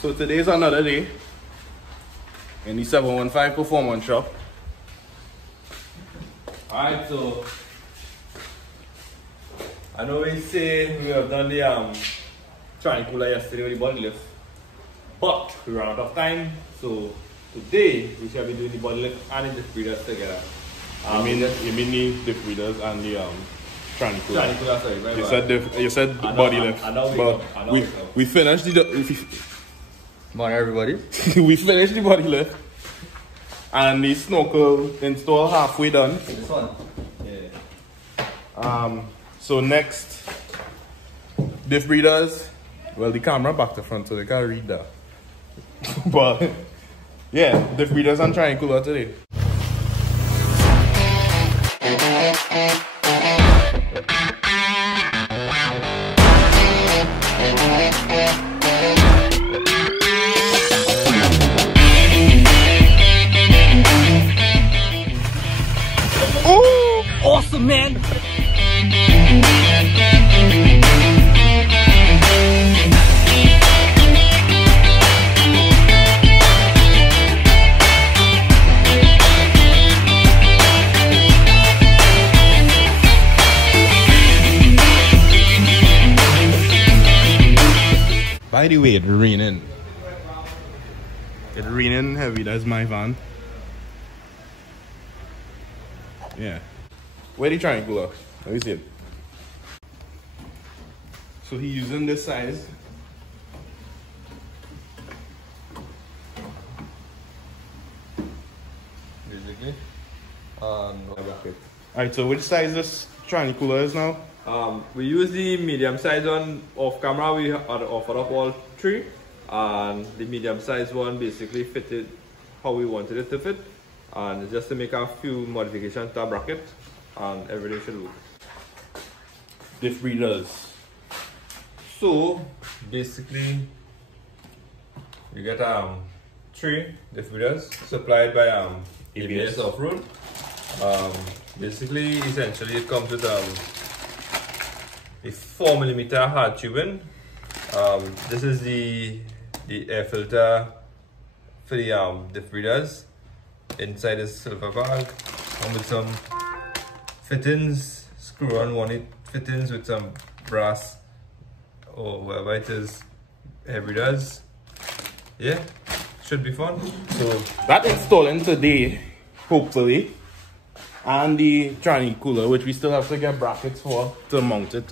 So today's another day in the 715 Performance Shop. Alright, so I know we say we have done the tranny cooler yesterday with the body lift, but we ran out of time, so today we shall be doing the body lift and the diff breathers together. You mean the diff breathers and the tranny cooler? Tranny cooler, sorry, very bad. You said body lift. But we finished the Morning, everybody. we finished the body lift and the snorkel install halfway done. This one. Yeah. So next, diff breathers. Well, the camera back to front, so they can't read that. But yeah, diff breathers and tranny cooler today. Awesome, man. By the way, it's raining. It's raining heavy. That's my van. Yeah. Where the tranny cooler? Let me see it. So he's using this size. Basically. Alright, so which size this tranny cooler is now? We use the medium size one off camera. We had offered up all three, and the medium size one basically fitted how we wanted it to fit, and just to make a few modifications to our bracket, and everything should work. Diff breathers. So basically, we get three diff breathers supplied by ABS Off-Road. Basically, essentially, it comes with a 4mm hard tubing. This is the air filter for the diff breathers. Inside is silver bag, and with some fittings, screw-on one fittings with some brass or whatever it is, air breathers. Yeah, should be fun. So that installing today, hopefully, and the tranny cooler, which we still have to get brackets for to mount it.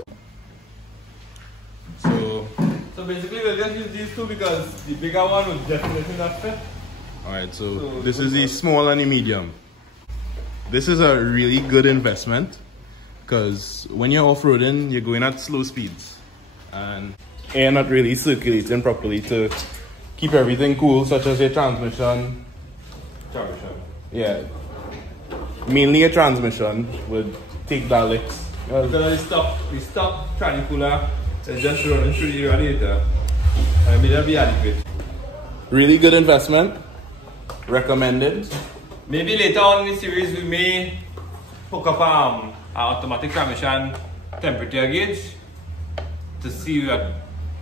So basically we'll just use these two because the bigger one would definitely not fit. Alright, so this is the small and the medium. This is a really good investment because when you're off-roading, you're going at slow speeds and air not really circulating properly to keep everything cool, such as your transmission. Yeah, mainly a transmission would take that licks. Because the stock tranny cooler is just running through the radiator, and it will be adequate. Really good investment. Recommended. Maybe later on in the series we may hook up an automatic transmission temperature gauge to see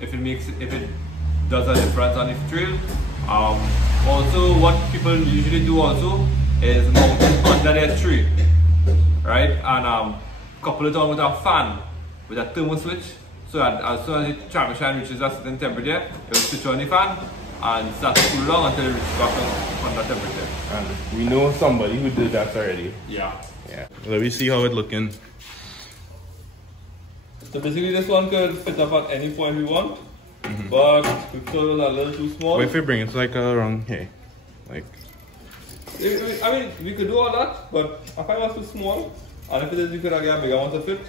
if it does a difference on the trail. Also, what people usually do also is mount it under their tree, right, and couple it on with a fan with a thermal switch, so that as soon as the transmission reaches a certain temperature, it will switch on the fan and start to cool down until it reaches back on that temperature. And we know somebody who did that already. Yeah. Let me see how it's looking. So basically this one could fit up at any point we want, but we thought it was a little too small. What if we bring it like around here? Like, I mean, we could do all that, but I find it was too small, and if it is, we could have got a bigger one to fit,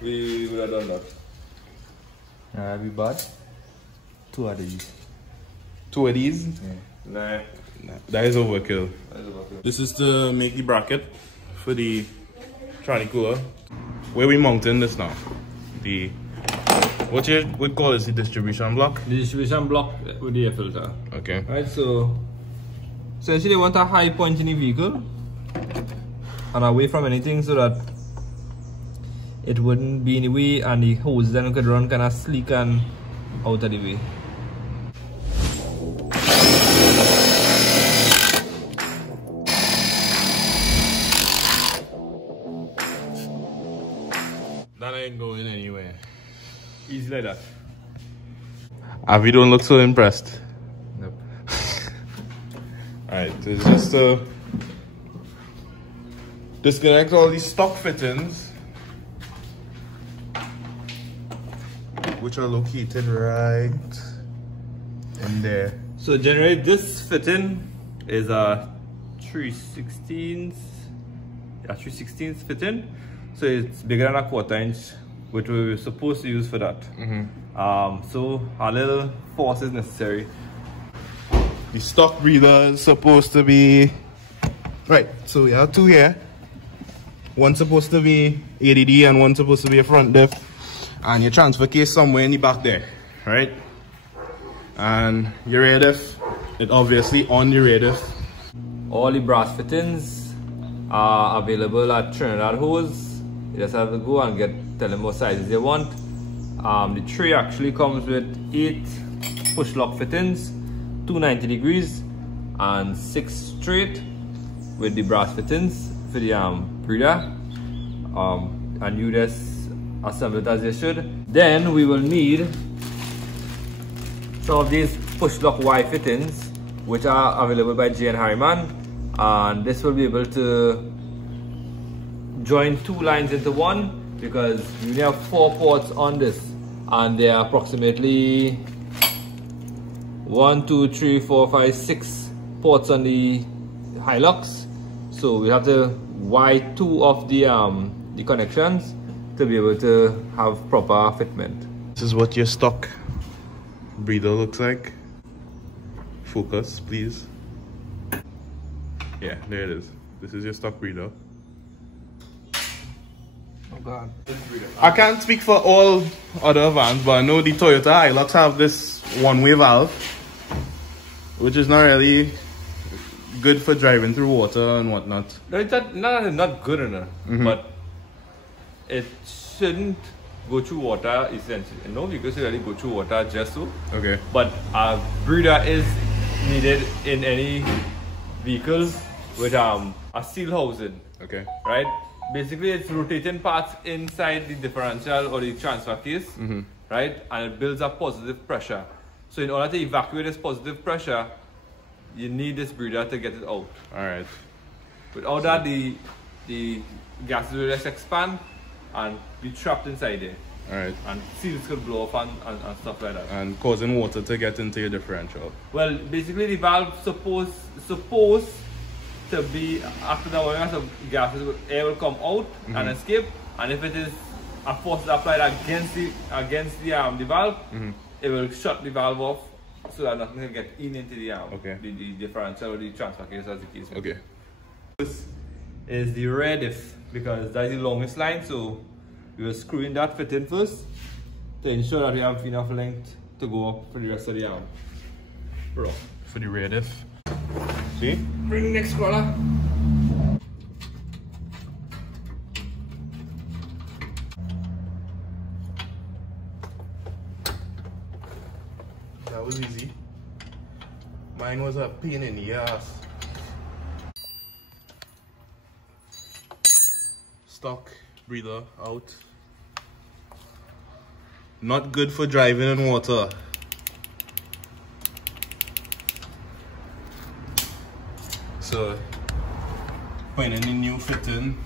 we would have done that. That'd be bad. Two of these. two of these? Yeah. Nah, that is overkill. This is to make the bracket for the tranny cooler. Where we mounting this now? The what you would call this, the distribution block? The distribution block with the air filter. Okay. Right, so essentially you want a high point in the vehicle and away from anything so that it wouldn't be in the way and the hose then could run kind of sleek and out of the way. That ain't going anywhere. Easy like that. Avi don't look so impressed. Nope. Alright, so it's just to disconnect all these stock fittings, which are located right in there. So generally this fitting is a 3/16, 3/16 fitting. So it's bigger than a 1/4 inch, which we were supposed to use for that. So a little force is necessary. The stock breather is supposed to be right. So we have two here. One's supposed to be ADD and one's supposed to be a front diff, and your transfer case somewhere in the back there, right? And your rear diff, it obviously on the rear diff. All the brass fittings are available at Trinidad Hose. You just have to go and tell them what sizes you want. The tray actually comes with 8 push lock fittings, 290 degrees and 6 straight with the brass fittings for the breather. And you just assemble it as you should. Then we will need some of these push lock Y fittings, which are available by J and Harriman, and this will be able to join 2 lines into one, because you only have 4 ports on this, and there are approximately 1, 2, 3, 4, 5, 6 ports on the HILUX. So we have to wire 2 of the connections to be able to have proper fitment. This is what your stock breather looks like. Focus, please. Yeah, there it is. This is your stock breather. Oh God. I can't speak for all other vans, but I know the Toyota HILUX have this one-way valve, which is not really good for driving through water and whatnot. No, it's not good enough, but it shouldn't go through water essentially. No, because it really go through water just so. Okay. But a breather is needed in any vehicle with a seal housing. Okay. Right? Basically, it's rotating parts inside the differential or the transfer case, right? And it builds up positive pressure. So in order to evacuate this positive pressure, you need this breather to get it out. Alright. Without that, the gases will just expand and be trapped inside there. Alright. And seals could blow off and stuff like that. And causing water to get into your differential. Well, basically the valve supposed to be, after the volume of gases, air will come out and escape, and if it is a force applied against the valve, it will shut the valve off so that nothing can get into the differential or the transfer case, as the case. Okay. This is the rear diff, because that is the longest line, so we will screw in that fit in first to ensure that we have enough length to go up for the rest of the arm. Bro. For the rear diff. See? Bring the next crawler. That was easy. Mine was a pain in the ass. Stock breather out. Not good for driving in water. So, putting in the new fitting.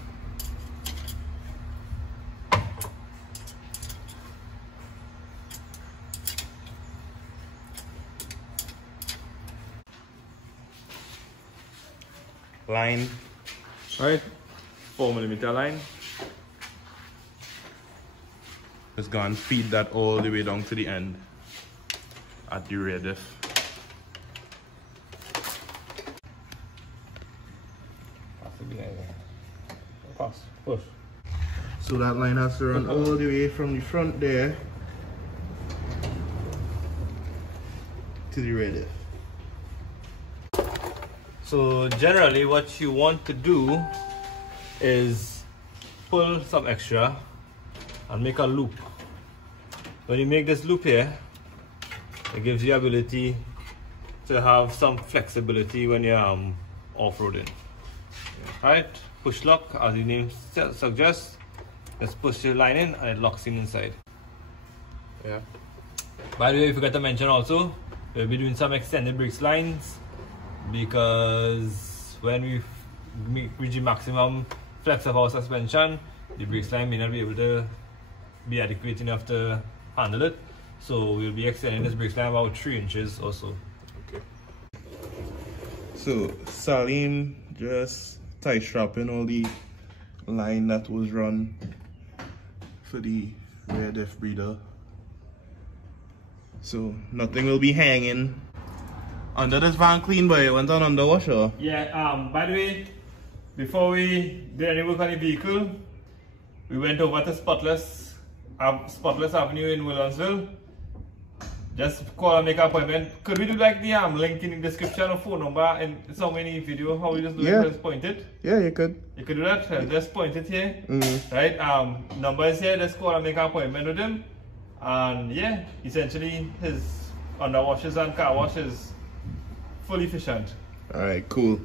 Line. Right, 4mm line. Just go and feed that all the way down to the end at the rear diff. Pass, push. So that line has to run all the way from the front there to the rear diff. So generally what you want to do is pull some extra and make a loop. When you make this loop here, it gives you the ability to have some flexibility when you're off-roading. Right, push lock, as the name suggests, Just push the line in and it locks in inside. Yeah. By the way, I forgot to mention also, we'll be doing some extended brakes lines because when we reach the maximum flex of our suspension, the brakes line may not be able to be adequate enough to handle it. So we'll be extending this brakes line about 3 inches or so. Okay. So Salim just tie strapping all the line that was run for the rear diff breather. So nothing will be hanging under this van clean, but it went on under washer. Yeah, by the way, before we did any work on the vehicle, we went over to Spotless Avenue in Williamsville. Just call and make an appointment. Could we do like the link in the description or phone number in so many video? How we just do it? Just point it. Yeah, you could. You could do that. Just point it here. Right. Number is here. Just call and make an appointment with him. And yeah, essentially his under washes and car wash is fully efficient. All right, cool.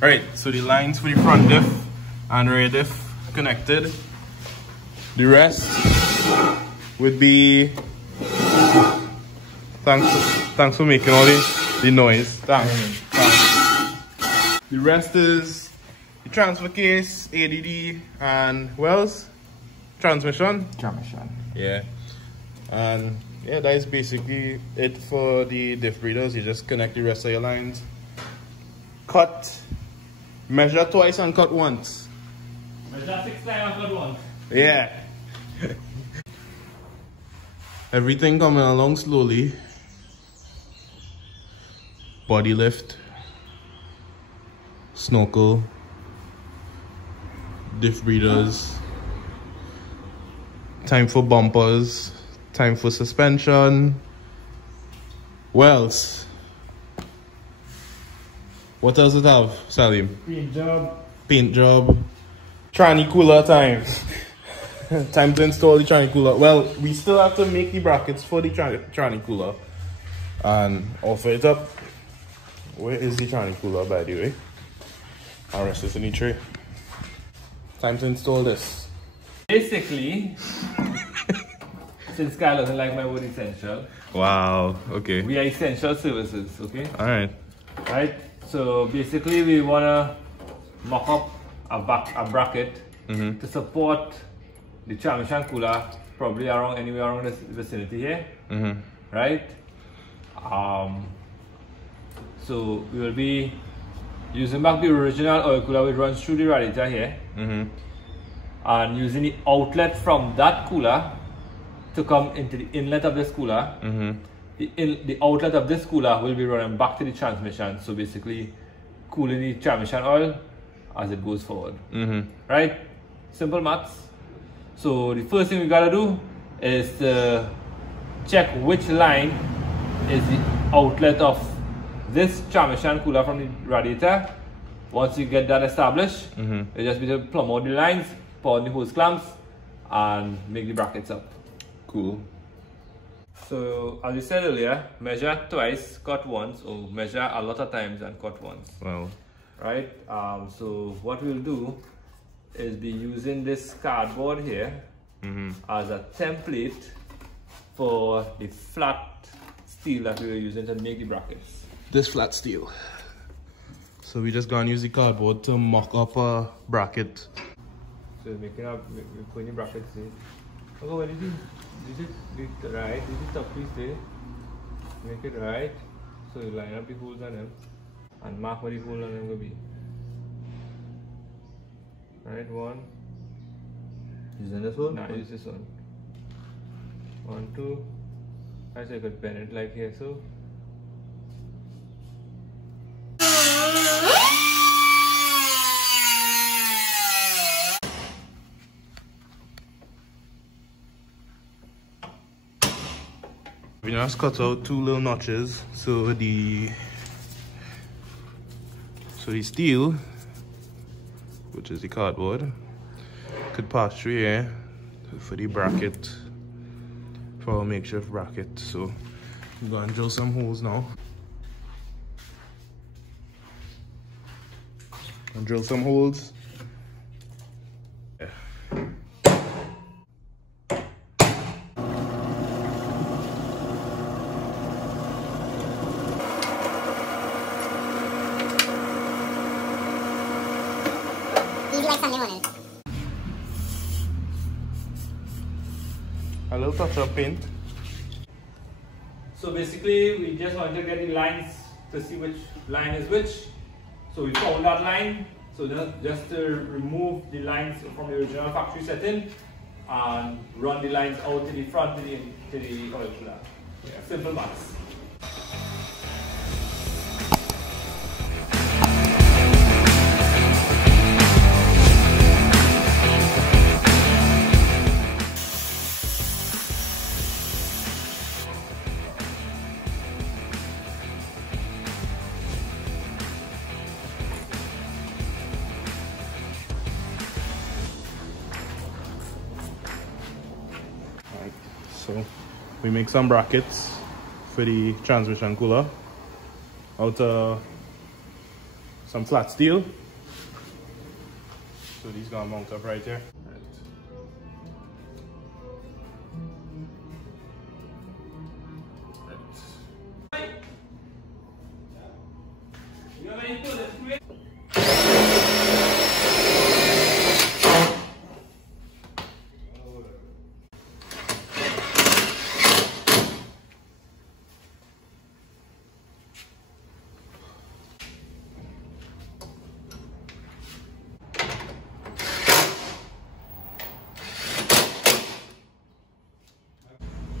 Alright, so the lines for the front diff and rear diff connected. The rest would be, thanks for making all the noise. Thanks. The rest is the transfer case, ADD, and what else? Transmission. Yeah. And yeah, that is basically it for the diff breathers. You just connect the rest of your lines. Cut. Measure twice and cut once. Measure 6 times and cut once. Yeah. Everything coming along slowly. Body lift. Snorkel. Diff breathers. Time for bumpers. Time for suspension. What else? What else it have, Salim? Paint job. Paint job. Tranny cooler time. Time to install the tranny cooler. Well, we still have to make the brackets for the tranny cooler and offer it up. Where is the tranny cooler, by the way? I'll rest this in the tray. Time to install this. Basically, since Kyle doesn't like my word essential. Wow, okay. We are essential services, okay? Alright. Right? So basically we want to mock up a bracket to support the transmission cooler, probably around anywhere around this vicinity here. Right? So we will be using back the original oil cooler which runs through the radiator here, and using the outlet from that cooler to come into the inlet of this cooler. The outlet of this cooler will be running back to the transmission, so basically cooling the transmission oil as it goes forward. Right? Simple maths. So the first thing we gotta do is to check which line is the outlet of this transmission cooler from the radiator. Once you get that established, you just need to plumb out the lines, pour on the hose clamps, and make the brackets up. Cool. So, as you said earlier, measure twice, cut once, or measure a lot of times and cut once. Wow. Right? So, what we'll do is be using this cardboard here as a template for the flat steel that we were using to make the brackets. This flat steel. So we just gonna use the cardboard to mock up a bracket. So, making up, we're putting the brackets in. Okay, what did you do? This is right, this is top piece there. Make it right. So you line up the holes on them and mark where the hole on them will be. Right, one. Using this one? Nah, use this one. 1, 2. I so you could bend it like here, so. We just cut out 2 little notches so the steel, which is the cardboard, could pass through here for the bracket for our makeshift bracket. So I'm gonna drill some holes now. And drill some holes. Yeah. Like Sunday morning. A little touch of paint. So basically, we just wanted to get the lines to see which line is which. So we found that line. So just to remove the lines from the original factory setting and run the lines out to the front to the oil cooler. Yeah. Simple maths. So we make some brackets for the transmission cooler out of some flat steel. So these gonna mount up right here.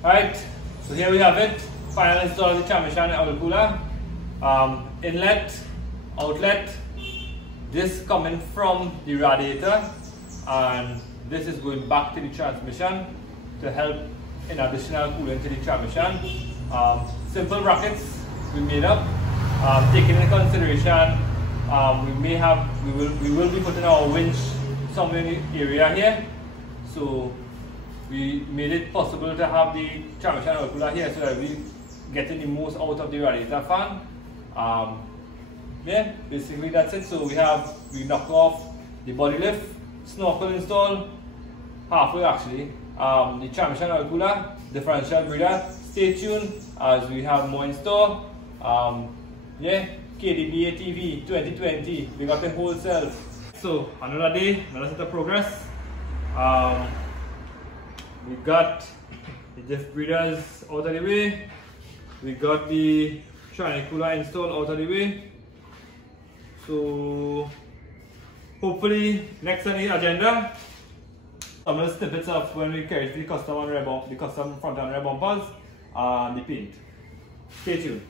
Alright, so here we have it. Final install of the transmission oil cooler. Inlet, outlet, this coming from the radiator, and this is going back to the transmission to help in additional cooling to the transmission. Simple brackets we made up. Taking into consideration, we will be putting our winch somewhere in the area here. So we made it possible to have the transmission oil cooler here so that we getting the most out of the radiator fan. Yeah, basically that's it. So we knock off the body lift, snorkel install, halfway actually. The transmission oil cooler, differential breather. Stay tuned as we have more in store. Yeah, KDBA TV 2020. We got the whole self. So another day, another set of progress. We got the diff breathers out of the way. We got the transmission cooler installed out of the way. So hopefully next on the agenda, some of the snippets of when we carry the custom front and rear bumpers and the paint. Stay tuned.